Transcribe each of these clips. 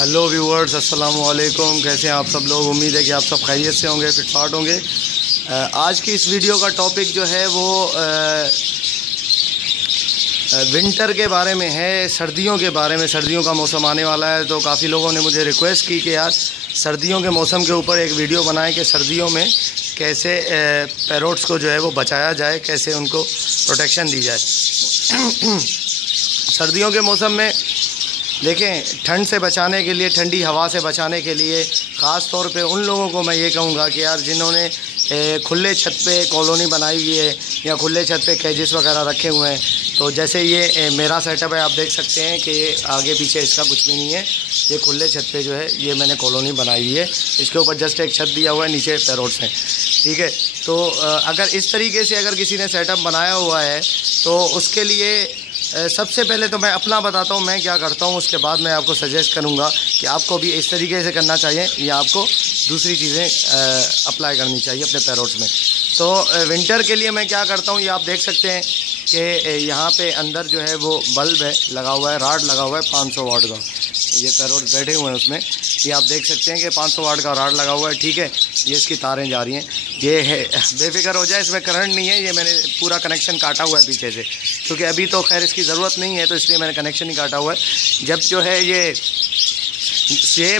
Hello viewers, अस्सलाम वालेकुम। कैसे हैं आप सब लोग? उम्मीद है कि आप सब खैरियत से होंगे, फिटफाट होंगे। आज की इस वीडियो का टॉपिक जो है वो विंटर के बारे में है, सर्दियों के बारे में। सर्दियों का मौसम आने वाला है, तो काफ़ी लोगों ने मुझे रिक्वेस्ट की कि यार सर्दियों के मौसम के ऊपर एक वीडियो बनाएं कि सर्दियों में कैसे पैरोट्स को जो है वो बचाया जाए, कैसे उनको प्रोटेक्शन दी जाए। सर्दियों के मौसम में देखें, ठंड से बचाने के लिए, ठंडी हवा से बचाने के लिए ख़ास तौर पे उन लोगों को मैं ये कहूँगा कि यार जिन्होंने खुले छत पे कॉलोनी बनाई हुई है या खुले छत पे केजेस वगैरह रखे हुए हैं, तो जैसे ये मेरा सेटअप है, आप देख सकते हैं कि ये आगे पीछे इसका कुछ भी नहीं है। ये खुले छत पे जो है ये मैंने कॉलोनी बनाई हुई है। इसके ऊपर जस्ट एक छत दिया हुआ है, नीचे पैरोट्स हैं, ठीक है। तो अगर इस तरीके से अगर किसी ने सेटअप बनाया हुआ है तो उसके लिए सबसे पहले तो मैं अपना बताता हूँ मैं क्या करता हूँ, उसके बाद मैं आपको सजेस्ट करूँगा कि आपको भी इस तरीके से करना चाहिए या आपको दूसरी चीज़ें अप्लाई करनी चाहिए अपने पैरोट्स में। तो विंटर के लिए मैं क्या करता हूँ, ये आप देख सकते हैं कि यहाँ पे अंदर जो है वो बल्ब है लगा हुआ है, राड लगा हुआ है 500 वाट का। ये पैरोट्स बैठे हुए हैं उसमें, ये आप देख सकते हैं कि 500 वाट का राड लगा हुआ है, ठीक है। ये इसकी तारें जा रही हैं, ये है, बेफिक्र हो जाए, इसमें करंट नहीं है। ये मैंने पूरा कनेक्शन काटा हुआ है पीछे से, क्योंकि अभी तो खैर इसकी ज़रूरत नहीं है, तो इसलिए मैंने कनेक्शन ही काटा हुआ है। जब जो है ये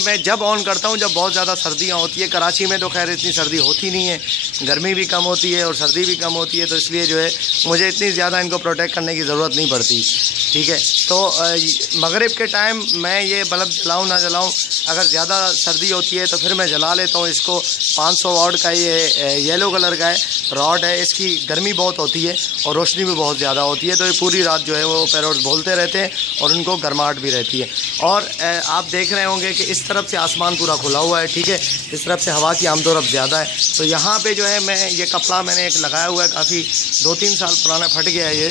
मैं जब ऑन करता हूँ जब बहुत ज़्यादा सर्दियाँ होती है। कराची में तो खैर इतनी सर्दी होती नहीं है, गर्मी भी कम होती है और सर्दी भी कम होती है, तो इसलिए जो है मुझे इतनी ज़्यादा इनको प्रोटेक्ट करने की ज़रूरत नहीं पड़ती, ठीक है। तो मगरिब के टाइम मैं ये बल्ब जलाऊँ ना जलाऊँ, अगर ज़्यादा सर्दी होती है तो फिर मैं जला लेता हूँ इसको। 500 वाट का ये येलो कलर का है, रॉड है, इसकी गर्मी बहुत होती है और रोशनी भी बहुत ज़्यादा होती है, तो ये पूरी रात जो है वो पैरोट्स बोलते रहते हैं और उनको गर्माहट भी रहती है। और आप देख रहे होंगे कि इस तरफ से आसमान पूरा खुला हुआ है, ठीक है। इस तरफ से हवा की आमदोरफ्त ज़्यादा है, तो यहाँ पे जो है मैं ये कपड़ा मैंने एक लगाया हुआ है, काफ़ी 2-3 साल पुराना, फट गया है ये,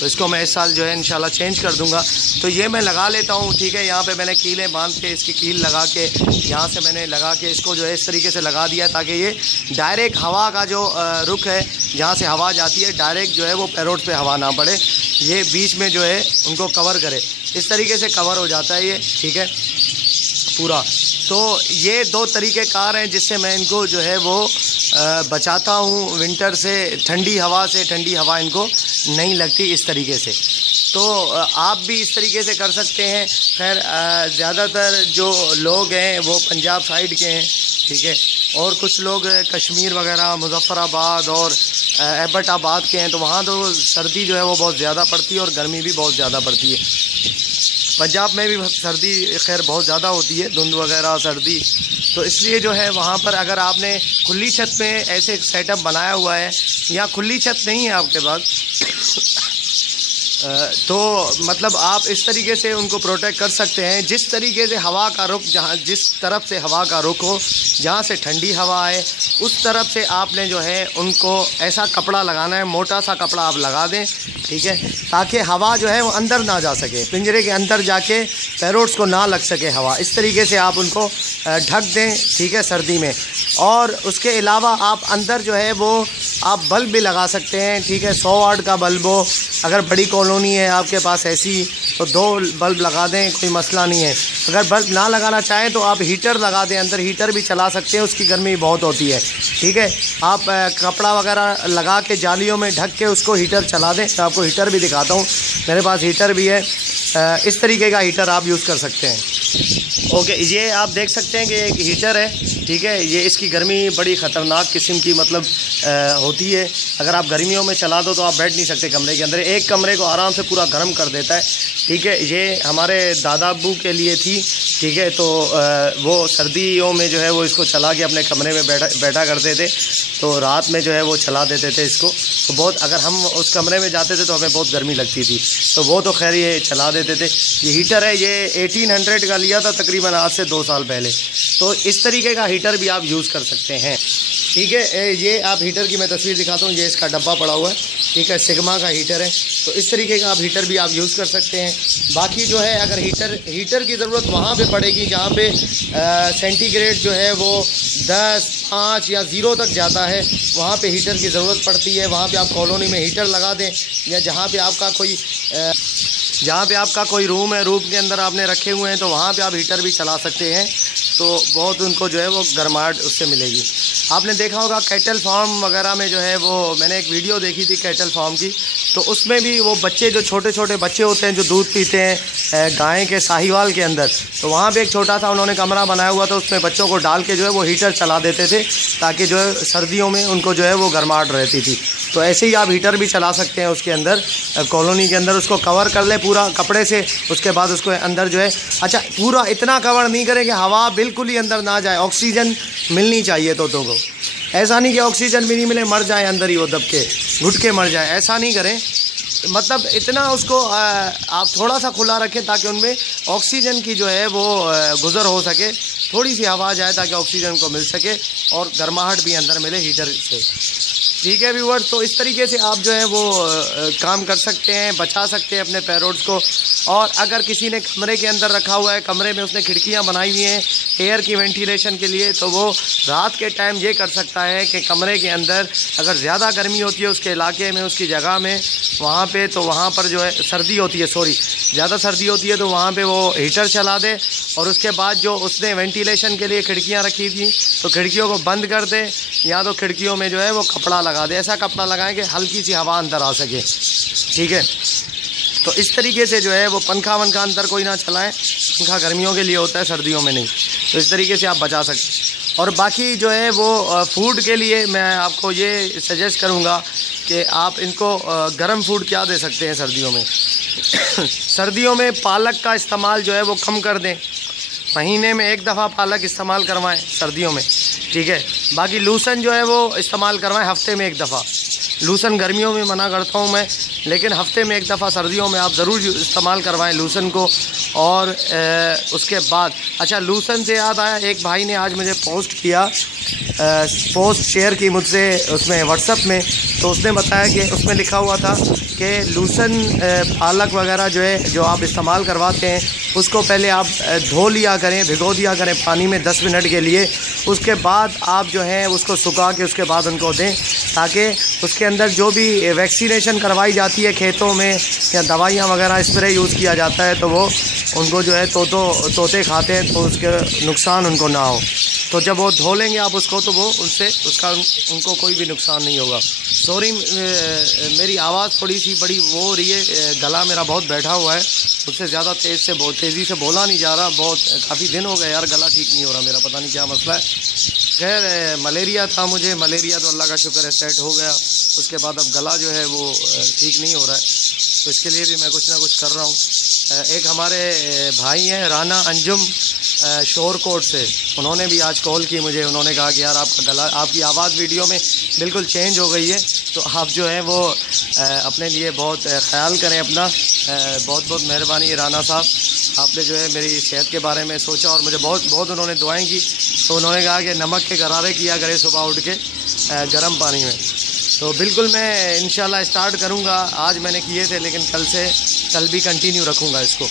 तो इसको मैं इस साल जो है इंशाल्लाह चेंज कर दूँगा। तो ये मैं लगा लेता हूँ, ठीक है। यहाँ पे मैंने कीलें बांध के, इसकी कील लगा के, यहाँ से मैंने लगा के इसको जो है इस तरीके से लगा दिया ताकि ये डायरेक्ट हवा का जो रुख है, जहाँ से हवा जाती है डायरेक्ट जो है वो पैरोट्स पे हवा ना पड़े, ये बीच में जो है उनको कवर करे। इस तरीके से कवर हो जाता है ये, ठीक है, पूरा। तो ये 2 तरीक़े कार हैं जिससे मैं इनको जो है वो बचाता हूँ विंटर से, ठंडी हवा से। ठंडी हवा इनको नहीं लगती इस तरीके से, तो आप भी इस तरीके से कर सकते हैं। खैर ज़्यादातर जो लोग हैं वो पंजाब साइड के हैं, ठीक है, और कुछ लोग कश्मीर वगैरह, मुजफ्फराबाद और एबटाबाद के हैं, तो वहाँ तो सर्दी जो है वो बहुत ज़्यादा पड़ती है और गर्मी भी बहुत ज़्यादा पड़ती है। पंजाब में भी सर्दी खैर बहुत ज़्यादा होती है, धुंध वगैरह सर्दी, तो इसलिए जो है वहाँ पर अगर आपने खुली छत में ऐसे सेटअप बनाया हुआ है, या खुली छत नहीं है आपके पास तो मतलब आप इस तरीके से उनको प्रोटेक्ट कर सकते हैं। जिस तरीके से हवा का रुख, जहाँ जिस तरफ से हवा का रुख हो, जहाँ से ठंडी हवा आए, उस तरफ से आपने जो है उनको ऐसा कपड़ा लगाना है, मोटा सा कपड़ा आप लगा दें, ठीक है, ताकि हवा जो है वो अंदर ना जा सके, पिंजरे के अंदर जाके पैरोट्स को ना लग सके हवा। इस तरीके से आप उनको ढक दें, ठीक है, सर्दी में। और उसके अलावा आप अंदर जो है वो आप बल्ब भी लगा सकते हैं, ठीक है। 100 वाट का बल्ब हो, अगर बड़ी कॉलोनी है आपके पास ऐसी, तो 2 बल्ब लगा दें, कोई मसला नहीं है। अगर बल्ब ना लगाना चाहें तो आप हीटर लगा दें, अंदर हीटर भी चला सकते हैं, उसकी गर्मी बहुत होती है, ठीक है। आप कपड़ा वगैरह लगा के जालियों में ढक के उसको हीटर चला दें। तो आपको हीटर भी दिखाता हूँ, मेरे पास हीटर भी है। इस तरीके का हीटर आप यूज़ कर सकते हैं। ओके, ये आप देख सकते हैं कि एक हीटर है, ठीक है। ये इसकी गर्मी बड़ी ख़तरनाक किस्म की मतलब होती है। अगर आप गर्मियों में चला दो तो आप बैठ नहीं सकते कमरे के अंदर, एक कमरे को आराम से पूरा गर्म कर देता है, ठीक है। ये हमारे दादा अब्बू के लिए थी, ठीक है, तो वो सर्दियों में जो है वो इसको चला के अपने कमरे में बैठा करते थे, तो रात में जो है वो चला देते थे इसको। तो बहुत, अगर हम उस कमरे में जाते थे तो हमें बहुत गर्मी लगती थी, तो वो तो खैर ये चला देते थे। ये हीटर है, ये 1800 का लिया था तकरीबन आज से 2 साल पहले। तो इस तरीके का हीटर भी आप यूज़ कर सकते हैं, ठीक है। ये आप हीटर की मैं तस्वीर दिखाता हूँ, ये इसका डब्बा पड़ा हुआ है, ठीक है, सिग्मा का हीटर है। तो इस तरीके का आप हीटर भी आप यूज़ कर सकते हैं। बाकी जो है अगर हीटर की ज़रूरत वहाँ पे पड़ेगी जहाँ पे सेंटीग्रेड जो है वो 10, 5 या 0 तक जाता है, वहाँ पे हीटर की ज़रूरत पड़ती है। वहाँ पे आप कॉलोनी में हीटर लगा दें, या जहाँ पे आपका कोई जहाँ पे आपका कोई रूम है, रूम के अंदर आपने रखे हुए हैं, तो वहाँ पे आप हीटर भी चला सकते हैं, तो बहुत उनको जो है वो गर्माहट उससे मिलेगी। आपने देखा होगा कैटल फार्म वगैरह में जो है वो, मैंने एक वीडियो देखी थी कैटल फार्म की, तो उसमें भी वो बच्चे, जो छोटे छोटे बच्चे होते हैं जो दूध पीते हैं गाय के साहिवाल के अंदर, तो वहाँ पे एक छोटा सा उन्होंने कमरा बनाया हुआ था, उसमें बच्चों को डाल के जो है वो हीटर चला देते थे, ताकि जो है सर्दियों में उनको जो है वो गर्माहट रहती थी। तो ऐसे ही आप हीटर भी चला सकते हैं उसके अंदर, कॉलोनी के अंदर। उसको कवर कर ले पूरा कपड़े से, उसके बाद उसको अंदर जो है, अच्छा पूरा इतना कवर नहीं करें कि हवा बिल्कुल ही अंदर ना जाए, ऑक्सीजन मिलनी चाहिए तोतों को। ऐसा नहीं कि ऑक्सीजन भी नहीं मिले मर जाए अंदर ही, वो दब के घुट के मर जाए, ऐसा नहीं करें। मतलब इतना उसको आप थोड़ा सा खुला रखें ताकि उनमें ऑक्सीजन की जो है वो गुज़र हो सके, थोड़ी सी हवा जाए ताकि ऑक्सीजन को मिल सके और गर्माहट भी अंदर मिले हीटर से। ठीक है व्यूअर्स, तो इस तरीके से आप जो है वो काम कर सकते हैं, बचा सकते हैं अपने पैरोट्स को। और अगर किसी ने कमरे के अंदर रखा हुआ है, कमरे में उसने खिड़कियां बनाई हुई हैं एयर की वेंटिलेशन के लिए, तो वो रात के टाइम ये कर सकता है कि कमरे के अंदर अगर ज़्यादा गर्मी होती है उसके इलाके में, उसकी जगह में, वहाँ पे, तो वहाँ पर जो है सर्दी होती है, ज़्यादा सर्दी होती है, तो वहाँ पे वो हीटर चला दे। और उसके बाद जो उसने वेंटिलेशन के लिए खिड़कियाँ रखी थी, तो खिड़कियों को बंद कर दे, या तो खिड़कियों में जो है वो कपड़ा लगा दे, ऐसा कपड़ा लगाएं कि हल्की सी हवा अंदर आ सके। ठीक है, तो इस तरीके से जो है वो पंखा वंखा अंदर कोई ना चलाएं, पंखा गर्मियों के लिए होता है, सर्दियों में नहीं। तो इस तरीके से आप बचा सकते हैं। और बाकी जो है वो फूड के लिए मैं आपको ये सजेस्ट करूँगा कि आप इनको गर्म फूड क्या दे सकते हैं सर्दियों में। सर्दियों में पालक का इस्तेमाल जो है वो कम कर दें, महीने में एक दफ़ा पालक इस्तेमाल करवाएं सर्दियों में। ठीक है, बाकी लूसन जो है वो इस्तेमाल करवाएं हफ्ते में एक दफ़ा। लूसन गर्मियों में मना करता हूँ मैं, लेकिन हफ्ते में एक दफ़ा सर्दियों में आप ज़रूर इस्तेमाल करवाएं लूसन को। और उसके बाद अच्छा, लूसन से याद आया, एक भाई ने आज मुझे पोस्ट किया, पोस्ट शेयर की मुझसे उसमें व्हाट्सएप में, तो उसने बताया कि उसमें लिखा हुआ था कि लूसन पालक वगैरह जो है जो आप इस्तेमाल करवाते हैं, उसको पहले आप धो लिया करें, भिगो दिया करें पानी में 10 मिनट के लिए। उसके बाद आप जो है उसको सुखा के उसके बाद उनको दें, ताकि उसके अंदर जो भी वैक्सीनेशन करवाई जाती है खेतों में या दवाइयाँ वगैरह स्प्रे यूज़ किया जाता है, तो वो उनको जो है तोते खाते हैं, तो उसके नुकसान उनको ना हो। तो जब वो धो लेंगे आप उसको, तो वो उनको कोई भी नुकसान नहीं होगा। सॉरी, मेरी आवाज़ थोड़ी सी बड़ी वो हो रही है, गला मेरा बहुत बैठा हुआ है, उससे ज़्यादा तेज़ी से बोला नहीं जा रहा। काफ़ी दिन हो गए यार, गला ठीक नहीं हो रहा मेरा, पता नहीं क्या मसला है। खैर, मलेरिया था मुझे, मलेरिया तो अल्लाह का शुक्र है सेट हो गया। उसके बाद अब गला जो है वो ठीक नहीं हो रहा है, तो इसके लिए भी मैं कुछ ना कुछ कर रहा हूँ। एक हमारे भाई हैं राना अंजुम शोरकोट से, उन्होंने भी आज कॉल की मुझे। उन्होंने कहा कि यार आपका गला, आपकी आवाज़ वीडियो में बिल्कुल चेंज हो गई है, तो आप जो है वो अपने लिए बहुत ख्याल करें अपना। बहुत बहुत मेहरबानी राना साहब, आपने जो है मेरी सेहत के बारे में सोचा और मुझे बहुत उन्होंने दुआएं की। तो उन्होंने कहा कि नमक के गरारे किया करें सुबह उठ के गर्म पानी में। तो बिल्कुल मैं इंशाल्लाह स्टार्ट करूँगा। आज मैंने किए थे, लेकिन कल भी कंटिन्यू रखूँगा इसको।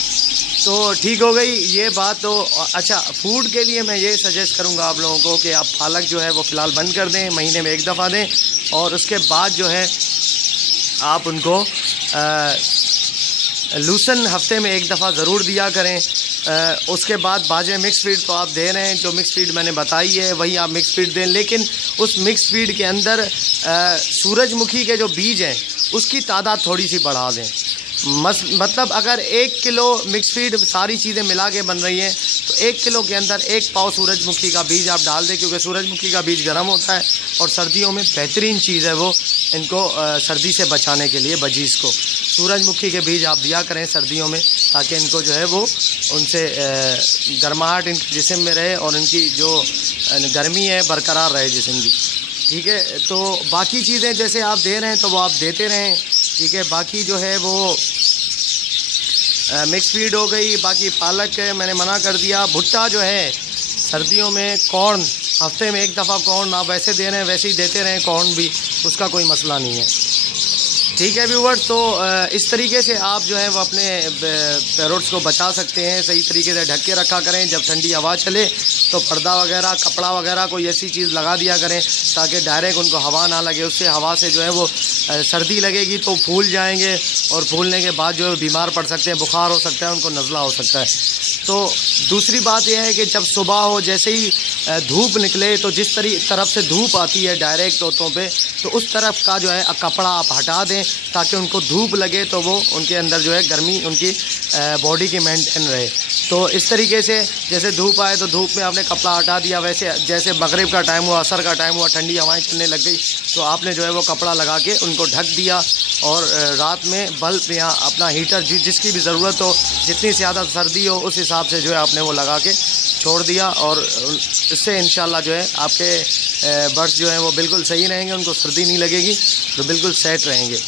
तो ठीक हो गई ये बात। तो अच्छा, फूड के लिए मैं ये सजेस्ट करूँगा आप लोगों को कि आप पालक जो है वो फ़िलहाल बंद कर दें, महीने में एक दफ़ा दें, और उसके बाद जो है आप उनको लूसन हफ्ते में एक दफ़ा ज़रूर दिया करें। उसके बाद बाजे मिक्स फीड तो आप दे रहे हैं, जो मिक्स फीड मैंने बताई है वही आप मिक्स फीड दें, लेकिन उस मिक्स फीड के अंदर सूरजमुखी के जो बीज हैं उसकी तादाद थोड़ी सी बढ़ा दें। मतलब अगर 1 किलो मिक्स फीड सारी चीज़ें मिला के बन रही हैं, तो 1 किलो के अंदर 1 पाव सूरजमुखी का बीज आप डाल दें, क्योंकि सूरजमुखी का बीज गर्म होता है और सर्दियों में बेहतरीन चीज़ है वो, इनको सर्दी से बचाने के लिए बजीज़ को सूरजमुखी के बीज आप दिया करें सर्दियों में, ताकि इनको जो है वो उनसे गर्माहट इनके जिस्म में रहे और इनकी जो गर्मी है बरकरार रहे जिस्म की। ठीक है, तो बाकी चीज़ें जैसे आप दे रहे हैं तो वो आप देते रहें। ठीक है, बाकी जो है वो मिक्स फीड हो गई। बाकी पालक है मैंने मना कर दिया। भुट्टा जो है सर्दियों में, कॉर्न हफ्ते में एक दफ़ा कॉर्न आप वैसे दे रहे हैं वैसे ही देते रहें, कॉर्न भी, उसका कोई मसला नहीं है। ठीक है व्यूवर्स, तो इस तरीके से आप जो है वो अपने पैरोट्स को बचा सकते हैं। सही तरीके से ढक के रखा करें। जब ठंडी हवा चले तो पर्दा वगैरह, कपड़ा वगैरह कोई ऐसी चीज़ लगा दिया करें ताकि डायरेक्ट उनको हवा ना लगे। उससे हवा से जो है वो सर्दी लगेगी तो फूल जाएंगे और फूलने के बाद जो है बीमार पड़ सकते हैं, बुखार हो सकता है, उनको नज़ला हो सकता है। तो दूसरी बात यह है कि जब सुबह हो, जैसे ही धूप निकले तो जिस तरफ से धूप आती है डायरेक्ट तोतों पे, तो उस तरफ का जो है कपड़ा आप हटा दें ताकि उनको धूप लगे तो वो उनके अंदर जो है गर्मी उनकी बॉडी की मेंटेन रहे। तो इस तरीके से जैसे धूप आए तो धूप में आपने कपड़ा हटा दिया। वैसे जैसे मगरिब का टाइम हुआ, असर का टाइम हुआ, ठंडी हवाएं चलने लग गई तो आपने जो है वो कपड़ा लगा के उनको ढक दिया। और रात में बल्ब या अपना हीटर जिसकी भी ज़रूरत हो, जितनी ज़्यादा सर्दी हो उस हिसाब से जो है आपने वो लगा के छोड़ दिया। और इससे इंशाल्लाह जो है आपके बर्ड्स जो हैं वो बिल्कुल सही रहेंगे, उनको सर्दी नहीं लगेगी, तो बिल्कुल सेट रहेंगे।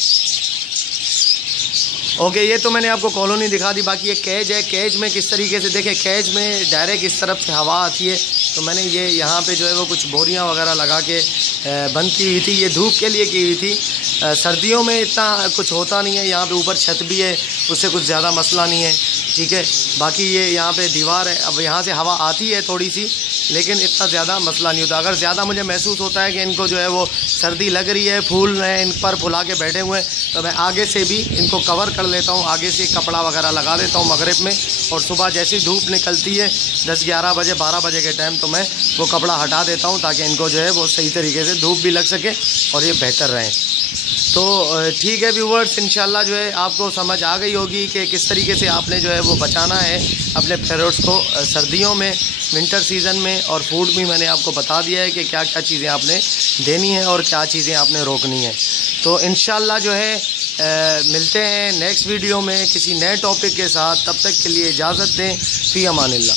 ओके, ये तो मैंने आपको कॉलोनी दिखा दी। बाकी ये कैज है, कैज में किस तरीके से देखें, कैज में डायरेक्ट इस तरफ से हवा आती है। तो मैंने ये यहाँ पे जो है वो कुछ बोरियाँ वगैरह लगा के बंद की हुई थी। ये धूप के लिए की हुई थी। सर्दियों में इतना कुछ होता नहीं है। यहाँ पे ऊपर छत भी है, उससे कुछ ज़्यादा मसला नहीं है। ठीक है, बाकी ये यहाँ पे दीवार है, अब यहाँ से हवा आती है थोड़ी सी, लेकिन इतना ज़्यादा मसला नहीं होता। अगर ज़्यादा मुझे महसूस होता है कि इनको जो है वो सर्दी लग रही है, फूल रहे हैं, इन पर फुला के बैठे हुए हैं, तो मैं आगे से भी इनको कवर कर लेता हूँ, आगे से कपड़ा वगैरह लगा देता हूँ मगरिब में। और सुबह जैसी धूप निकलती है 10-11 बजे 12 बजे के टाइम, तो मैं वो कपड़ा हटा देता हूँ ताकि इनको जो है वो सही तरीके से धूप भी लग सके और ये बेहतर रहें। तो ठीक है व्यूवर्स, इंशाल्लाह जो है आपको समझ आ गई होगी कि किस तरीके से आपने जो है वो बचाना है अपने पैरोट्स को सर्दियों में, विंटर सीज़न में। और फूड भी मैंने आपको बता दिया है कि क्या क्या चीज़ें आपने देनी है और क्या चीज़ें आपने रोकनी है। तो इंशाल्लाह जो है मिलते हैं नेक्स्ट वीडियो में किसी नए टॉपिक के साथ। तब तक के लिए इजाज़त दें। फ़ी अमानिल्लाह।